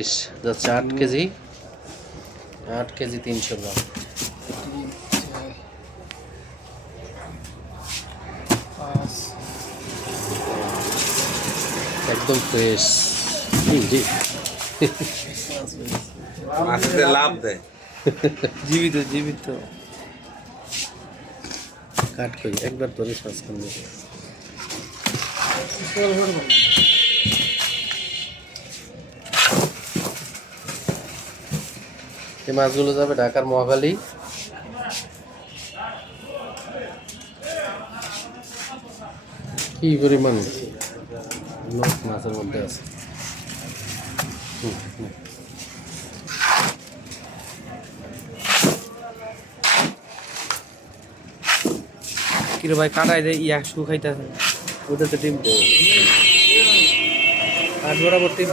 ইস, যাচ্ছে আট কেজি। আট কেজি তিনশো গ্রাম। একদম ফ্রেশ জি মাছেতে লাভ দেয় জীবিত জীবিত। কাট করি একবার ধরে শ্বাস করবে। এই মাছগুলো যাবে ঢাকার মহাখালী। কি পরিমাণ? মাছের মধ্যে আছে। কিরে ভাই কাটাই দে ইয়া শু খাইতেছে। ওটাতে ডিম দেবো আট বরাবর ডিম